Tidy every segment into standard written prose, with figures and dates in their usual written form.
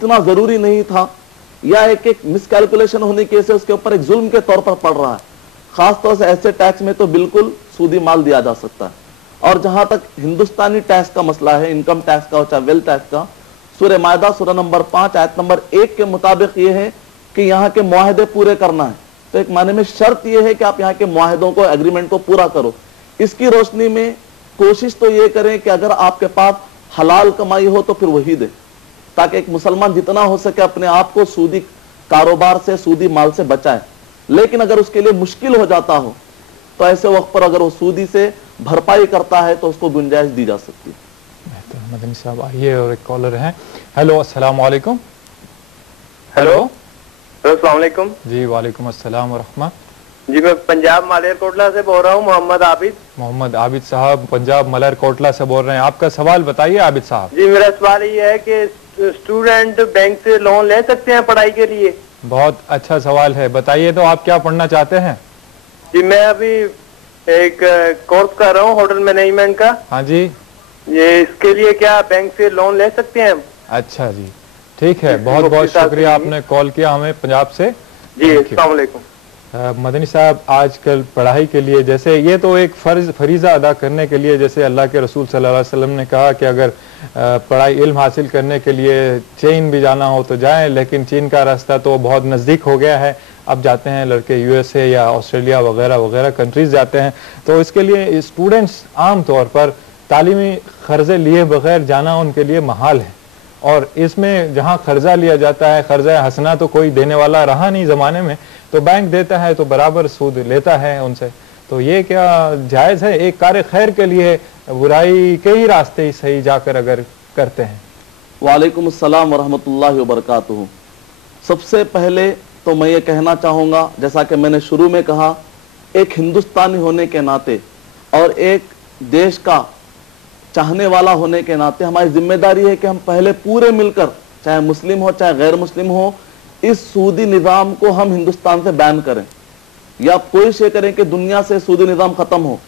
इतना जरूरी नहीं था, या एक मिसकैलकुलेशन होने की वजह से उसके ऊपर एक जुल्म के तौर पर पड़ रहा है। खास तौर से ऐसे टैक्स में तो बिल्कुल सूदी माल दिया जा सकता है। और जहां तक हिंदुस्तानी टैक्स का मसला है, इनकम टैक्स का हो चाहे वेल्थ टैक्स का, सूरह मायदा सूरह नंबर 5 आयत नंबर 1 के मुताबिक ये है कि यहाँ के मुआहदे पूरे करना है। तो एक माने में शर्त यह है कि आप यहाँ के मुआहदों को, एग्रीमेंट को पूरा करो। इसकी रोशनी में कोशिश तो ये करें कि अगर आपके पास हलाल कमाई हो तो फिर वही दे, ताकि एक मुसलमान जितना हो सके अपने आप को सूदी कारोबार से, सूदी माल से बचाए। लेकिन अगर उसके लिए मुश्किल हो जाता हो तो ऐसे वक्त पर अगर वो सूदी से भरपाई करता है तो उसको गुंजाइश दी जा सकती है। मदनी साहब आइए, और एक कॉलर हैं। हेलो, अस्सलाम वालेकुम। हेलो, अस्सलाम वालेकुम। जी वालेकुम अस्सलाम व रहमत। जी मैं पंजाब मालेरकोटला से बोल रहा हूँ, मोहम्मद आबिद। मोहम्मद आबिद साहब पंजाब मालेरकोटला से बोल रहे हैं। आपका सवाल बताइए आबिद साहब। जी मेरा सवाल ये है कि स्टूडेंट बैंक से लोन ले सकते हैं पढ़ाई के लिए? बहुत अच्छा सवाल है, बताइए तो आप क्या पढ़ना चाहते हैं? जी मैं अभी एक कोर्स कर रहा हूँ होटल मैनेजमेंट का। हाँ जी। ये इसके लिए क्या बैंक से लोन ले सकते हैं? अच्छा जी, ठीक है, बहुत बहुत शुक्रिया आपने कॉल किया हमें पंजाब से। जी अस्सलाम वालेकुम। मदनी साहब, आजकल पढ़ाई के लिए, जैसे ये तो एक फरीज़ा अदा करने के लिए, जैसे अल्लाह के रसूल सल्लल्लाहु अलैहि वसल्लम ने कहा कि अगर पढ़ाई इल्म हासिल करने के लिए चीन भी जाना हो तो जाएं, लेकिन चीन का रास्ता तो बहुत नज़दीक हो गया है। अब जाते हैं लड़के यूएसए या ऑस्ट्रेलिया वगैरह वगैरह कंट्रीज़ जाते हैं, तो इसके लिए स्टूडेंट्स आम तौर पर तालीमी क़र्ज़े लिए बगैर जाना उनके लिए महाल है। और इसमें जहाँ कर्जा लिया जाता है, कर्जा हसना तो कोई देने वाला रहा नहीं ज़माने में, तो बैंक देता है तो बराबर सूद लेता है उनसे। तो ये क्या जायज़ है? एक कार्य खैर के लिए बुराई के ही रास्ते ही सही जाकर अगर करते हैं। वालेकुम अस्सलाम वरहमतुल्लाहि वबरकातुहू। सबसे पहले तो मैं ये कहना चाहूँगा, जैसा कि मैंने शुरू में कहा, एक हिंदुस्तानी होने के नाते और एक देश का चाहने वाला होने के नाते हमारी जिम्मेदारी है कि हम पहले पूरे मिलकर, चाहे मुस्लिम हो चाहे गैर मुस्लिम हो, इस सूदी निज़ाम को हम हिंदुस्तान से बैन करें, या कोशिश करें कि दुनिया से सूदी निज़ाम ख़त्म हो,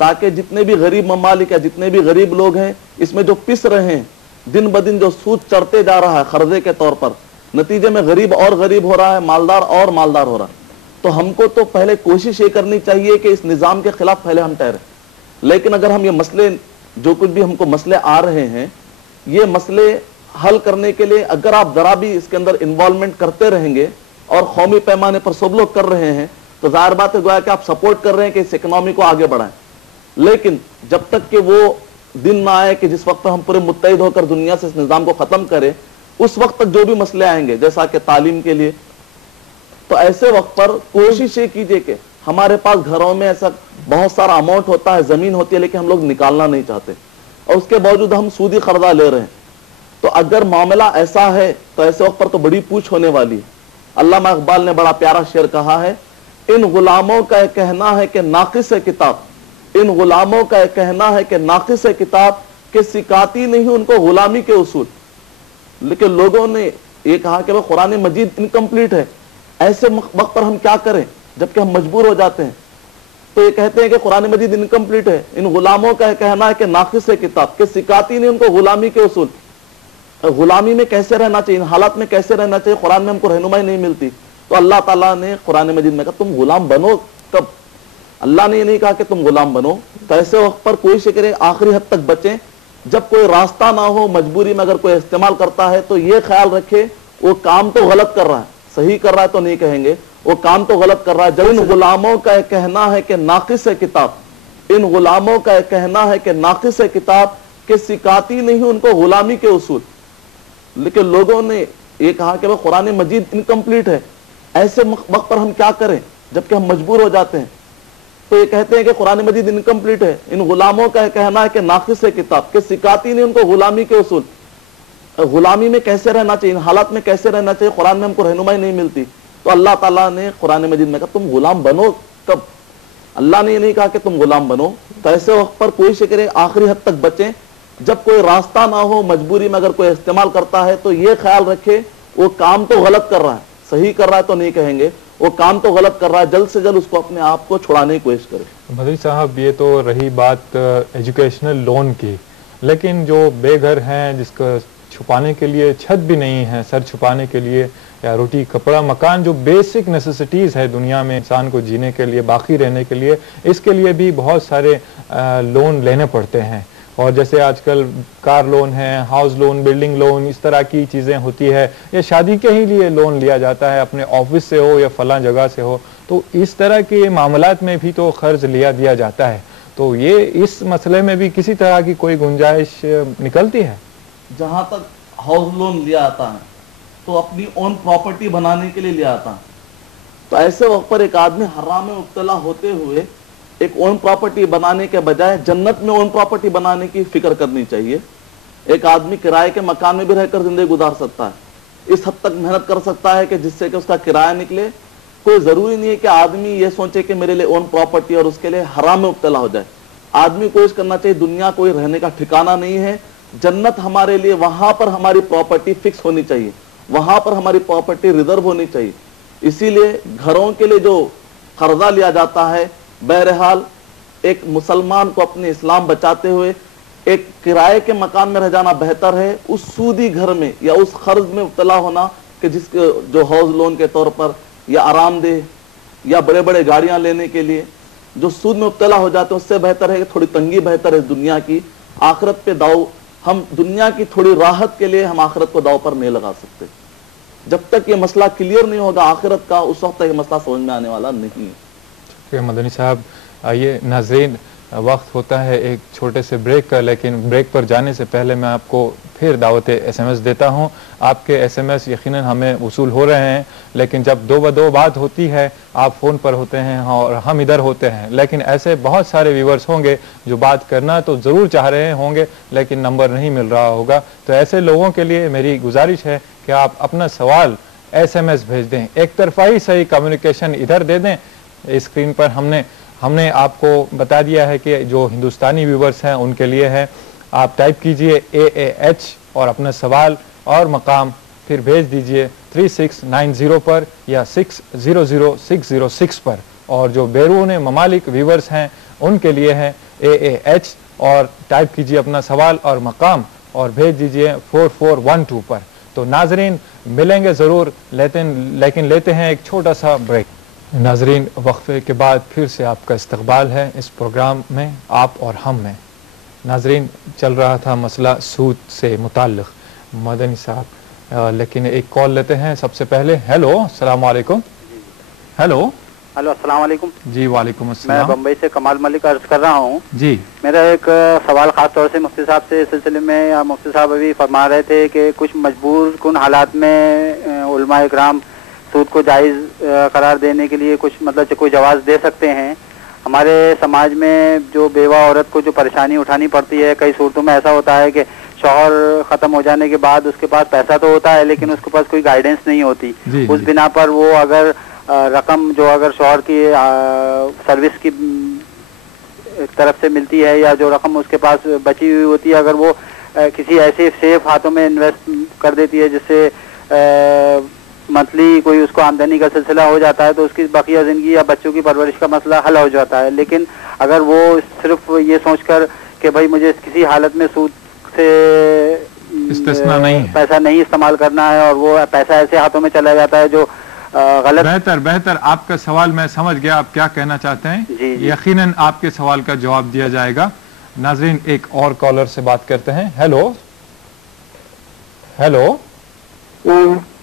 ताकि जितने भी गरीब ममालिक या जितने भी गरीब लोग हैं इसमें जो पिस रहे हैं, दिन ब दिन जो सूद चढ़ते जा रहा है कर्जे के तौर पर, नतीजे में गरीब और गरीब हो रहा है, मालदार और मालदार हो रहा है। तो हमको तो पहले कोशिश ये करनी चाहिए कि इस निज़ाम के खिलाफ पहले हम ठहरें। लेकिन अगर हम ये मसले, जो कुछ भी हमको मसले आ रहे हैं, ये मसले हल करने के लिए अगर आप जरा भी इसके अंदर इन्वॉल्वमेंट करते रहेंगे और कौमी पैमाने पर सब लोग कर रहे हैं, तो जाहिर बात है गोया कि आप सपोर्ट कर रहे हैं कि इस इकोनॉमी को आगे बढ़ाएं। लेकिन जब तक कि वो दिन ना आए कि जिस वक्त हम पूरे मुत्तहिद होकर दुनिया से इस निज़ाम को ख़त्म करें, उस वक्त तक जो भी मसले आएंगे, जैसा कि तालीम के लिए, तो ऐसे वक्त पर कोशिश ये कीजिए कि हमारे पास घरों में ऐसा बहुत सारा अमाउंट होता है, ज़मीन होती है, लेकिन हम लोग निकालना नहीं चाहते और उसके बावजूद हम सूदी कर्जा ले रहे हैं। तो अगर मामला ऐसा है तो ऐसे वक्त पर तो बड़ी पूछ होने वाली है। अल्लामा इकबाल ने बड़ा प्यारा शेर कहा है, इन गुलामों का कहना है कि नाकिस है किताब, इन गुलामों का कहना है कि नाकिस है किताब, के सिखाती नहीं उनको गुलामी के उसूल। लेकिन लोगों ने ये कहा कि वह कुरान मजीद इनकम्प्लीट है। ऐसे वक्त पर हम क्या करें जबकि हम मजबूर हो जाते हैं? तो ये कहते हैं कि कुरान मजीद इनकम्प्लीट है, इन गुलामों का कहना है कि नाकिस है किताब, के सिखाती नहीं उनको गुलामी के उसूल। गुलामी में कैसे रहना चाहिए, इन हालात में कैसे रहना चाहिए, कुरान में हमको रहनुमाई नहीं मिलती। तो अल्लाह ताला ने कुरान मजीद में कहा तुम गुलाम बनो। कब? अल्लाह ने ये नहीं कहा कि तुम गुलाम बनो। तो ऐसे वक्त पर कोशिश करें आखिरी हद तक बचें। जब कोई रास्ता ना हो, मजबूरी में अगर कोई इस्तेमाल करता है तो ये ख्याल रखे वो काम तो गलत कर रहा है, सही कर रहा है तो नहीं कहेंगे, वो काम तो गलत कर रहा है। जब इन गुलामों का कहना है कि नाकिस है किताब, इन गुलामों का कहना है कि नाकिस है किताब, के सिखाती नहीं उनको गुलामी के उसूल। लेकिन लोगों ने ये कहा कि वह कुरान मजीद इनकम्प्लीट है। ऐसे वक्त पर हम क्या करें जबकि हम मजबूर हो जाते हैं? तो ये कहते हैं कि कुरान मजीद इनकम्प्लीट है, इन गुलामों का कहना है कि नाकिस है किताब, के सिखाती नहीं उनको गुलामी के उसूल। गुलामी में कैसे रहना चाहिए, इन हालात में कैसे रहना चाहिए, कुरान में हमको रहनुमाई नहीं मिलती। तो अल्लाह ताला ने कुरान मजीद में कहा तुम गुलाम बनो। कब? अल्लाह ने ये नहीं कहा कि तुम गुलाम बनो। तो ऐसे वक्त पर कोशिश करें आखिरी हद तक बचें। जब कोई रास्ता ना हो, मजबूरी में अगर कोई इस्तेमाल करता है तो ये ख्याल रखे वो काम तो गलत कर रहा है, सही कर रहा है तो नहीं कहेंगे, वो काम तो गलत कर रहा है, जल्द से जल्द उसको अपने आप को छुड़ाने की कोशिश करे। मदनी साहब, ये तो रही बात एजुकेशनल लोन की, लेकिन जो बेघर हैं, जिसका छुपाने के लिए छत भी नहीं है, सर छुपाने के लिए, या रोटी कपड़ा मकान, जो बेसिक नेसेसिटीज़ है दुनिया में इंसान को जीने के लिए, बाकी रहने के लिए, इसके लिए भी बहुत सारे लोन लेने पड़ते हैं। और जैसे आजकल कार लोन है, हाउस लोन, बिल्डिंग लोन, इस तरह की चीज़ें होती है, या शादी के ही लिए लोन लिया जाता है, अपने ऑफिस से हो या फलां जगह से हो, तो इस तरह के मामलात में भी तो कर्ज लिया दिया जाता है। तो ये इस मसले में भी किसी तरह की कोई गुंजाइश निकलती है? जहां तक हाउस लोन लिया आता है तो अपनी ओन प्रॉपर्टी बनाने के लिए लिया आता है, तो ऐसे वक्त पर एक आदमी हराम में मुब्तला होते हुए एक ओन प्रॉपर्टी बनाने के बजाय जन्नत में ओन प्रॉपर्टी बनाने की फिक्र करनी चाहिए। एक आदमी किराए के मकान में भी रहकर जिंदगी गुजार सकता है, इस हद तक मेहनत कर सकता है कि जिससे कि उसका किराया निकले। कोई जरूरी नहीं है कि आदमी ये सोचे कि मेरे लिए ओन प्रॉपर्टी और उसके लिए हराम में मुब्तला हो जाए। आदमी कोशिश करना चाहिए, दुनिया कोई रहने का ठिकाना नहीं है, जन्नत हमारे लिए, वहां पर हमारी प्रॉपर्टी फिक्स होनी चाहिए, वहां पर हमारी प्रॉपर्टी रिजर्व होनी चाहिए। इसीलिए घरों के लिए जो कर्जा लिया जाता है, बहरहाल एक मुसलमान को अपने इस्लाम बचाते हुए एक किराए के मकान में रह जाना बेहतर है उस सूदी घर में या उस कर्ज में मुब्तला होना कि जिसके जो हाउस लोन के तौर पर या आरामदेह या बड़े बड़े गाड़ियां लेने के लिए जो सूद में मुब्तला हो जाते हैं, उससे बेहतर है कि थोड़ी तंगी बेहतर है दुनिया की। आखिरत पे दाव, हम दुनिया की थोड़ी राहत के लिए हम आखिरत को दाव पर नहीं लगा सकते। जब तक ये मसला क्लियर नहीं होगा आखिरत का, उस वक्त तक ये मसला समझ में आने वाला नहीं है। मदनी साहब, आइए नाज़रीन, वक्त होता है एक छोटे से ब्रेक का, लेकिन ब्रेक पर जाने से पहले मैं आपको फिर दावत SMS देता हूं। आपके SMS यकीनन हमें वसूल हो रहे हैं, लेकिन जब दो ब दो बात होती है, आप फ़ोन पर होते हैं और हम इधर होते हैं, लेकिन ऐसे बहुत सारे व्यूवर्स होंगे जो बात करना तो ज़रूर चाह रहे होंगे लेकिन नंबर नहीं मिल रहा होगा। तो ऐसे लोगों के लिए मेरी गुजारिश है कि आप अपना सवाल SMS भेज दें, एक तरफा ही सही कम्युनिकेशन इधर दे दें। स्क्रीन पर हमने आपको बता दिया है कि जो हिंदुस्तानी व्यूवर्स हैं उनके लिए है। आप टाइप कीजिए AAH और अपना सवाल और मकाम फिर भेज दीजिए 3690 पर या 600606 पर। और जो बैरून ममालिक व्यूवर्स हैं उनके लिए है AAH और टाइप कीजिए अपना सवाल और मकाम और भेज दीजिए 4412 पर। तो नाजरीन, मिलेंगे ज़रूर, लेकिन लेते हैं एक छोटा सा ब्रेक। नाजरीन, वक्फे के बाद फिर से आपका इस्तकबाल है इस प्रोग्राम में, आप और हम में। नाजरीन, चल रहा था मसला सूद से मुताल्लिक़ मदनी साहब, लेकिन एक कॉल लेते हैं सबसे पहले। हेलो, अस्सलाम वालेकुम। हेलो अस्सलाम वालेकुम जी। वालेकुम अस्सलाम। मैं बम्बई से कमाल मलिक अर्ज कर रहा हूँ जी। मेरा एक सवाल खास तौर से मुफ्ती साहब से इस सिलसिले में, या मुफ्ती साहब अभी फरमा रहे थे कि कुछ मजबूर कुन हालात में उलमा इकराम सूद को जायज़ करार देने के लिए कुछ मतलब कोई जवाज़ दे सकते हैं। हमारे समाज में जो बेवा औरत को जो परेशानी उठानी पड़ती है, कई सूरतों में ऐसा होता है कि शौहर ख़त्म हो जाने के बाद उसके पास पैसा तो होता है लेकिन उसके पास कोई गाइडेंस नहीं होती। उस बिना पर वो अगर रकम जो अगर शौहर की सर्विस की तरफ से मिलती है या जो रकम उसके पास बची हुई होती है, अगर वो किसी ऐसे सेफ हाथों में इन्वेस्ट कर देती है जिससे मंथली कोई उसको आमदनी का सिलसिला हो जाता है, तो उसकी बकिया ज़िंदगी या बच्चों की परवरिश का मसला हल हो जाता है। लेकिन अगर वो सिर्फ ये सोचकर कि भाई मुझे किसी हालत में सूद से इस्तिस्ना नहीं है, पैसा नहीं इस्तेमाल करना है और वो पैसा ऐसे हाथों में चला जाता है जो गलत। बेहतर आपका सवाल मैं समझ गया, आप क्या कहना चाहते हैं। जी। यकीनन आपके सवाल का जवाब दिया जाएगा। नाजरीन, एक और कॉलर से बात करते हैं। हेलो हेलो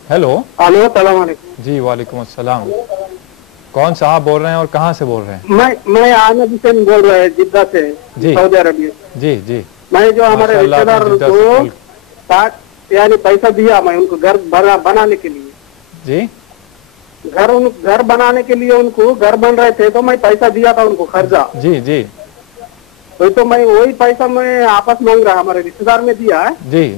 हेलो अस्सलाम वालेकुम जी। वालेकुम अस्सलाम। कौन सा आप बोल रहे हैं और कहाँ से बोल रहे हैं? मैं आनंद हुसैन बोल रहा है जिद्दा से, सऊदी अरबिया। जी जी। मैं जो हमारे रिश्तेदार को यानी पैसा दिया मैं उनको घर बनाने के लिए जी। घर बनाने के लिए उनको घर बन रहे थे तो मैं पैसा दिया था उनको खर्चा। जी जी। तो मैं वही पैसा मैं आपस मांग रहा, हमारे रिश्तेदार में दिया है। जी